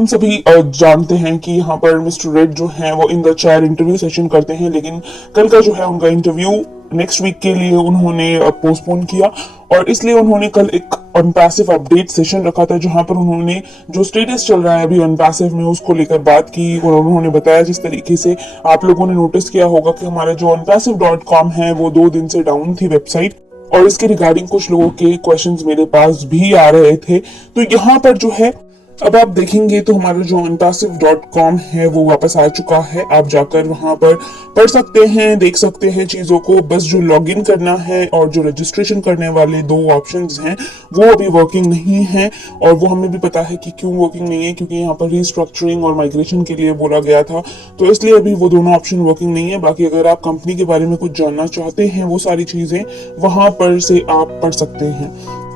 हम सभी जानते हैं कि यहाँ पर मिस्टर रेड जो है वो in the chair interview session करते हैं, लेकिन कल का जो है उनका इंटरव्यू नेक्स्ट वीक के लिए उन्होंने पोस्टपोन किया। और इसलिए उन्होंने कल एक अनपैसिव अपडेट सेशन रखा था, जहां पर उन्होंने जो स्टेटस चल रहा है अभी अनपैसिव में उसको लेकर बात की। और उन्होंने बताया, जिस तरीके से आप लोगों ने नोटिस किया होगा कि हमारा जो unpassive.com है वो 2 दिन से डाउन थी वेबसाइट, और इसके रिगार्डिंग कुछ लोगों के क्वेश्चंस मेरे पास भी आ रहे थे। तो यहाँ पर जो है अब आप देखेंगे तो हमारा जो unpassive.com है वो वापस आ चुका है। आप जाकर वहां पर पढ़ सकते हैं, देख सकते हैं चीजों को। बस जो लॉगिन करना है और जो रजिस्ट्रेशन करने वाले 2 ऑप्शंस हैं वो अभी वर्किंग नहीं है। और वो हमें भी पता है कि क्यों वर्किंग नहीं है, क्योंकि यहाँ पर रिस्ट्रक्चरिंग और माइग्रेशन के लिए बोला गया था, तो इसलिए अभी वो दोनों ऑप्शन वर्किंग नहीं है। बाकी अगर आप कंपनी के बारे में कुछ जानना चाहते हैं, वो सारी चीजें वहां पर से आप पढ़ सकते हैं।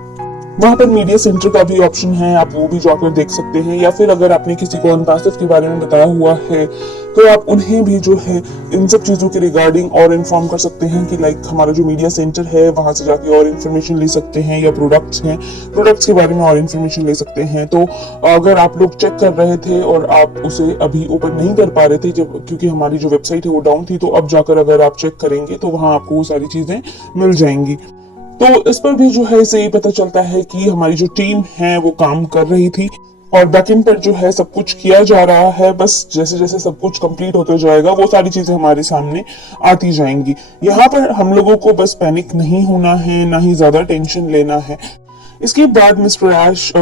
वहां पर मीडिया सेंटर का भी ऑप्शन है, आप वो भी जाकर देख सकते हैं। या फिर अगर आपने किसी को अनपैसिव के बारे में बताया हुआ है तो आप उन्हें भी जो है इन सब चीजों के रिगार्डिंग और इन्फॉर्म कर सकते हैं कि लाइक हमारा जो मीडिया सेंटर है वहां से जाके और इन्फॉर्मेशन ले सकते हैं, या प्रोडक्ट्स हैं, प्रोडक्ट्स के बारे में और इन्फॉर्मेशन ले सकते हैं। तो अगर आप लोग चेक कर रहे थे और आप उसे अभी ओपन नहीं कर पा रहे थे जब, क्योंकि हमारी जो वेबसाइट है वो डाउन थी, तो अब जाकर अगर आप चेक करेंगे तो वहां आपको वो सारी चीजें मिल जाएंगी। तो इस पर भी जो है इसे ये पता चलता है कि हमारी जो टीम है वो काम कर रही थी, और बैकएंड पर जो है सब कुछ किया जा रहा है। बस जैसे जैसे सब कुछ कंप्लीट होते जाएगा वो सारी चीजें हमारे सामने आती जाएंगी। यहाँ पर हम लोगों को बस पैनिक नहीं होना है, ना ही ज्यादा टेंशन लेना है। इसके बाद मिस्टर ऐश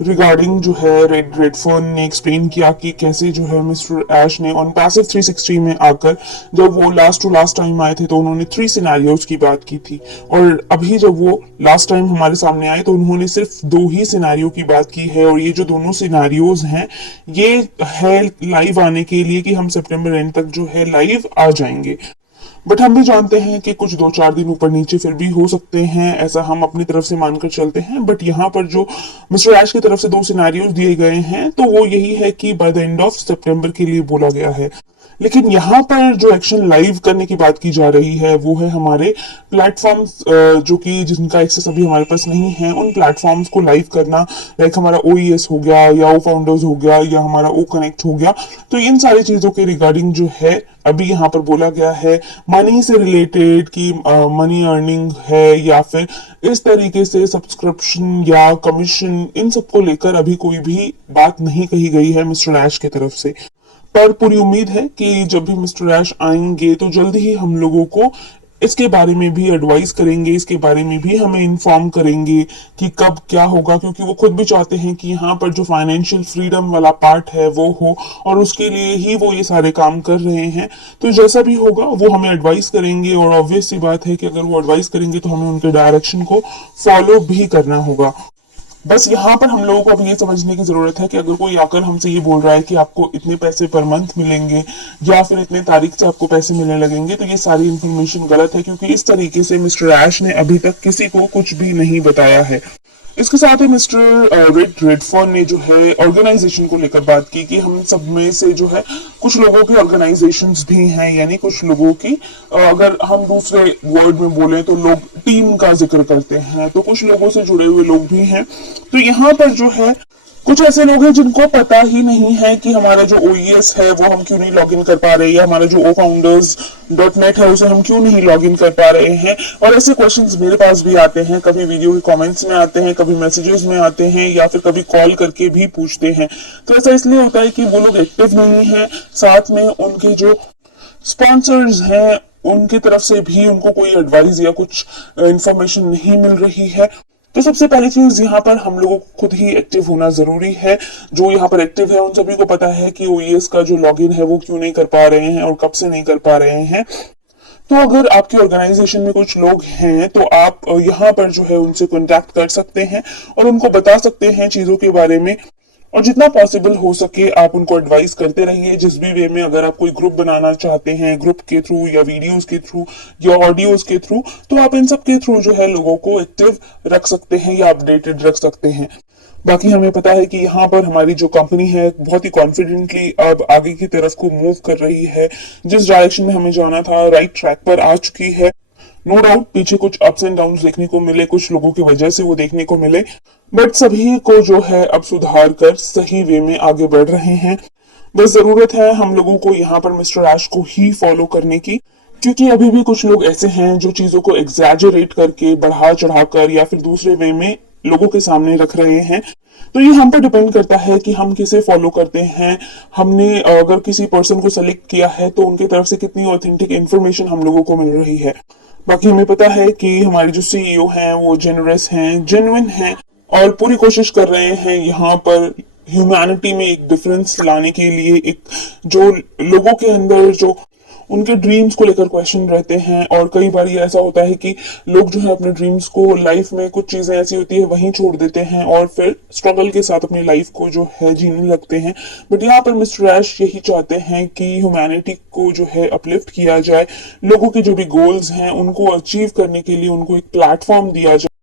रिगार्डिंग जो है रेडफोन ने एक्सप्लेन किया कि कैसे जो है मिस्टर ऐश ने unpassive 360 में आकर, जब वो लास्ट टू लास्ट टाइम आए थे तो उन्होंने 3 सिनेरियोज की बात की थी, और अभी जब वो लास्ट टाइम हमारे सामने आए तो उन्होंने सिर्फ 2 ही सिनेरियो की बात की है। और ये जो दोनों सिनेरियोज हैं ये है लाइव आने के लिए कि हम सितंबर एंड तक जो है लाइव आ जाएंगे। बट हम भी जानते हैं कि कुछ 2-4 दिन ऊपर नीचे फिर भी हो सकते हैं, ऐसा हम अपनी तरफ से मानकर चलते हैं। बट यहाँ पर जो मिस्टर ऐश की तरफ से 2 सिनेरियोज दिए गए हैं तो वो यही है कि बाय द एंड ऑफ सितंबर के लिए बोला गया है। लेकिन यहाँ पर जो एक्शन लाइव करने की बात की जा रही है वो है हमारे प्लेटफॉर्म्स, जो कि जिनका एक्सेस अभी हमारे पास नहीं है, उन प्लेटफॉर्म्स को लाइव करना। लाइक हमारा OES हो गया, या ओ फाउंडर्स हो गया, या हमारा ओ कनेक्ट हो गया। तो इन सारी चीजों के रिगार्डिंग जो है अभी यहाँ पर बोला गया है, मनी से रिलेटेड कि मनी अर्निंग है या फिर इस तरीके से सब्सक्रिप्शन या कमीशन, इन सब को लेकर अभी कोई भी बात नहीं कही गई है मिस्टर ऐश की तरफ से। पर पूरी उम्मीद है कि जब भी मिस्टर ऐश आएंगे तो जल्द ही हम लोगों को इसके बारे में भी एडवाइस करेंगे, इसके बारे में भी हमें इन्फॉर्म करेंगे कि कब क्या होगा, क्योंकि वो खुद भी चाहते हैं कि यहाँ पर जो फाइनेंशियल फ्रीडम वाला पार्ट है वो हो, और उसके लिए ही वो ये सारे काम कर रहे हैं। तो जैसा भी होगा वो हमें एडवाइस करेंगे, और ऑब्वियस सी बात है कि अगर वो एडवाइस करेंगे तो हमें उनके डायरेक्शन को फॉलो भी करना होगा। बस यहाँ पर हम लोगों को अब ये समझने की जरूरत है कि अगर कोई आकर हमसे ये बोल रहा है कि आपको इतने पैसे पर मंथ मिलेंगे या फिर इतने तारीख से आपको पैसे मिलने लगेंगे, तो ये सारी इंफॉर्मेशन गलत है, क्योंकि इस तरीके से मिस्टर ऐश ने अभी तक किसी को कुछ भी नहीं बताया है। इसके साथ ही मिस्टर रेडफोन ने जो है ऑर्गेनाइजेशन को लेकर बात की कि हम सब में से जो है कुछ लोगों की ऑर्गेनाइजेशंस भी हैं, यानी कुछ लोगों की अगर हम दूसरे वर्ड में बोले तो लोग टीम का जिक्र करते हैं, तो कुछ लोगों से जुड़े हुए लोग भी हैं। तो यहाँ पर जो है कुछ ऐसे लोग हैं जिनको पता ही नहीं है कि हमारा जो OES है वो हम क्यों नहीं लॉगिन कर पा रहे, या हमारा जो ofounders.net है उसे हम क्यों नहीं लॉगिन कर पा रहे हैं। और ऐसे क्वेश्चंस मेरे पास भी आते हैं, कभी वीडियो के कमेंट्स में आते हैं, कभी मैसेजेस में आते हैं, या फिर कभी कॉल करके भी पूछते हैं। तो ऐसा इसलिए होता है कि वो लोग एक्टिव नहीं है, साथ में उनके जो स्पॉन्सर्स हैं उनकी तरफ से भी उनको कोई एडवाइस या कुछ इंफॉर्मेशन नहीं मिल रही है। तो सबसे पहली चीज यहाँ पर हम लोगों को खुद ही एक्टिव होना जरूरी है। जो यहाँ पर एक्टिव है उन सभी को पता है कि OES का जो लॉगिन है वो क्यों नहीं कर पा रहे हैं और कब से नहीं कर पा रहे हैं। तो अगर आपकी ऑर्गेनाइजेशन में कुछ लोग हैं तो आप यहाँ पर जो है उनसे कांटेक्ट कर सकते हैं और उनको बता सकते हैं चीजों के बारे में, और जितना पॉसिबल हो सके आप उनको एडवाइस करते रहिए जिस भी वे में। अगर आप कोई ग्रुप बनाना चाहते हैं, ग्रुप के थ्रू या वीडियोस के थ्रू या ऑडियोज के थ्रू, तो आप इन सब के थ्रू जो है लोगों को एक्टिव रख सकते हैं या अपडेटेड रख सकते हैं। बाकी हमें पता है कि यहाँ पर हमारी जो कंपनी है बहुत ही कॉन्फिडेंटली अब आगे की तरफ को मूव कर रही है, जिस डायरेक्शन में हमें जाना था राइट ट्रैक पर आ चुकी है। नो डाउट पीछे कुछ अप्स एंड डाउन देखने को मिले, कुछ लोगों की वजह से वो देखने को मिले, बट सभी को जो है अब सुधार कर सही वे में आगे बढ़ रहे हैं। बस जरूरत है हम लोगों को यहाँ पर मिस्टर ऐश को ही फॉलो करने की, क्योंकि अभी भी कुछ लोग ऐसे हैं जो चीजों को एग्जैजरेट करके बढ़ा चढ़ाकर या फिर दूसरे वे में लोगों के सामने रख रहे हैं। तो ये हम पर डिपेंड करता है कि हम किसे फॉलो करते हैं। हमने अगर किसी पर्सन को सेलेक्ट किया है तो उनकी तरफ से कितनी ऑथेंटिक इन्फॉर्मेशन हम लोगों को मिल रही है। बाकी हमें पता है कि हमारे जो सीईओ हैं वो जेनरस हैं, जेन्युइन हैं और पूरी कोशिश कर रहे हैं यहाँ पर ह्यूमैनिटी में एक डिफरेंस लाने के लिए। एक जो लोगों के अंदर जो उनके ड्रीम्स को लेकर क्वेश्चन रहते हैं, और कई बार ये ऐसा होता है कि लोग जो है अपने ड्रीम्स को, लाइफ में कुछ चीजें ऐसी होती है वहीं छोड़ देते हैं और फिर स्ट्रगल के साथ अपनी लाइफ को जो है जीने लगते हैं। बट यहाँ पर मिस्टर ऐश यही चाहते हैं कि ह्यूमैनिटी को जो है अपलिफ्ट किया जाए, लोगों के जो भी गोल्स हैं उनको अचीव करने के लिए उनको एक प्लेटफॉर्म दिया जाए।